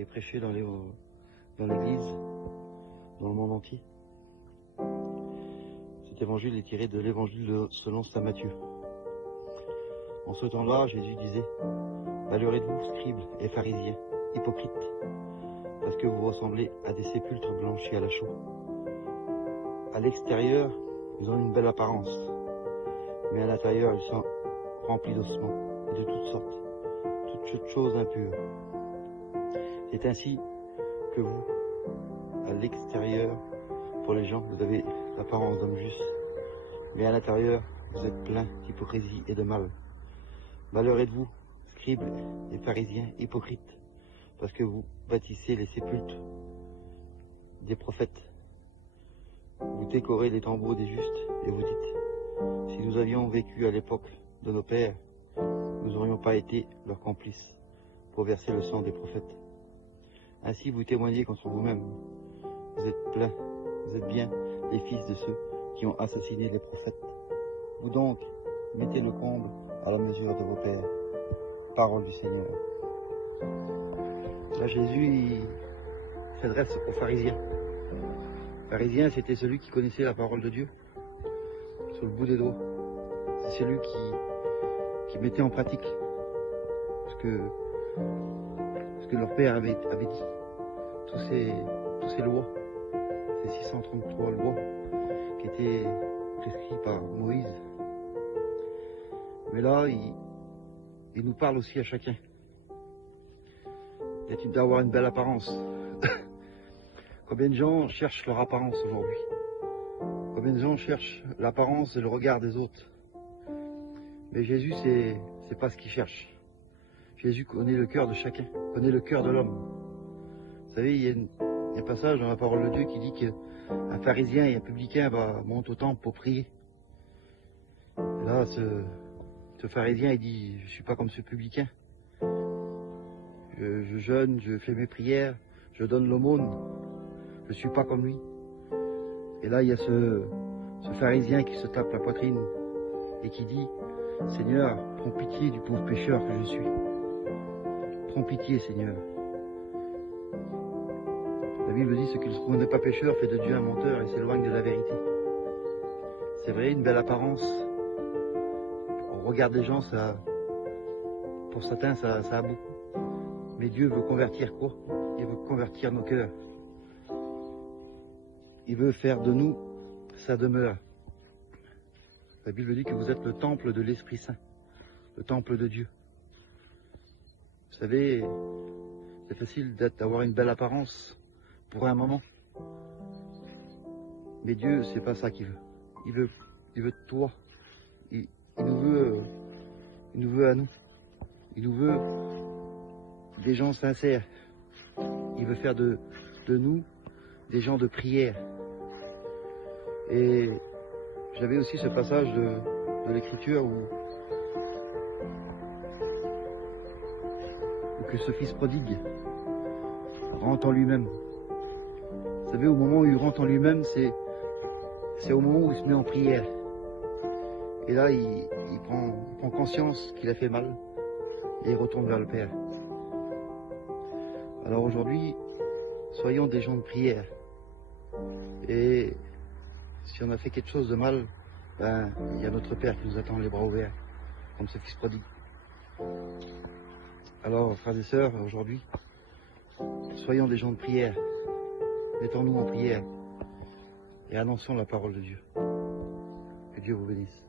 est prêché dans l'Église, dans le monde entier. Cet évangile est tiré de l'évangile selon saint Matthieu. En ce temps-là, Jésus disait: Malheur êtes-vous, scribes et pharisiens, hypocrites, parce que vous ressemblez à des sépulcres blanchis à la chaux. À l'extérieur, ils ont une belle apparence, mais à l'intérieur, ils sont remplis d'ossements et de toutes choses impures. C'est ainsi que vous, à l'extérieur, pour les gens, vous avez l'apparence d'homme juste, mais à l'intérieur, vous êtes plein d'hypocrisie et de mal. Malheur êtes-vous, scribes et pharisiens, hypocrites, parce que vous bâtissez les sépulcres des prophètes. Vous décorez les tombeaux des justes et vous dites: si nous avions vécu à l'époque de nos pères, nous n'aurions pas été leurs complices pour verser le sang des prophètes. Ainsi vous témoignez contre vous-même. Vous êtes pleins, vous êtes bien les fils de ceux qui ont assassiné les prophètes. Vous donc, mettez le comble à la mesure de vos pères. Parole du Seigneur. Là, Jésus il s'adresse aux pharisiens. Le pharisien, c'était celui qui connaissait la parole de Dieu sur le bout des doigts. C'est celui qui mettait en pratique ce que leur père avait dit. Tous ces lois, ces 633 lois qui étaient prescrites par Moïse. Mais là, il nous parle aussi à chacun d'avoir une belle apparence. Combien de gens cherchent leur apparence aujourd'hui? Combien de gens cherchent l'apparence et le regard des autres? Mais Jésus, c'est pas ce qu'il cherche. Jésus connaît le cœur de chacun, connaît le cœur de l'homme. Vous savez, il y a un passage dans la parole de Dieu qui dit qu'un pharisien et un publicain montent au temple pour prier. Et là, ce pharisien, il dit: je suis pas comme ce publicain. Je jeûne, je fais mes prières, je donne l'aumône. Je suis pas comme lui. Et là, il y a ce pharisien qui se tape la poitrine et qui dit: Seigneur, prends pitié du pauvre pécheur que je suis. Prends pitié, Seigneur. La Bible dit: ce qui ne n'est pas pécheur fait de Dieu un menteur et s'éloigne de la vérité. C'est vrai, une belle apparence. Au regard des gens, pour certains, ça a beaucoup. Mais Dieu veut convertir quoi? Il veut convertir nos cœurs. Il veut faire de nous sa demeure. La Bible dit que vous êtes le temple de l'Esprit Saint, le temple de Dieu. Vous savez, c'est facile d'avoir une belle apparence pour un moment. Mais Dieu, c'est pas ça qu'il veut. Il veut toi. Il nous veut à nous. Il nous veut des gens sincères. Il veut faire de nous des gens de prière. Et j'avais aussi ce passage de l'Écriture où que ce fils prodigue rentre en lui-même. Vous savez, au moment où il rentre en lui-même, c'est au moment où il se met en prière. Et là, il prend conscience qu'il a fait mal et il retourne vers le Père. Alors aujourd'hui, soyons des gens de prière. Et si on a fait quelque chose de mal, il y a notre Père qui nous attend les bras ouverts, comme ce fils prodigue. Alors, frères et sœurs, aujourd'hui, soyons des gens de prière. Mettons-nous en prière et annonçons la parole de Dieu. Que Dieu vous bénisse.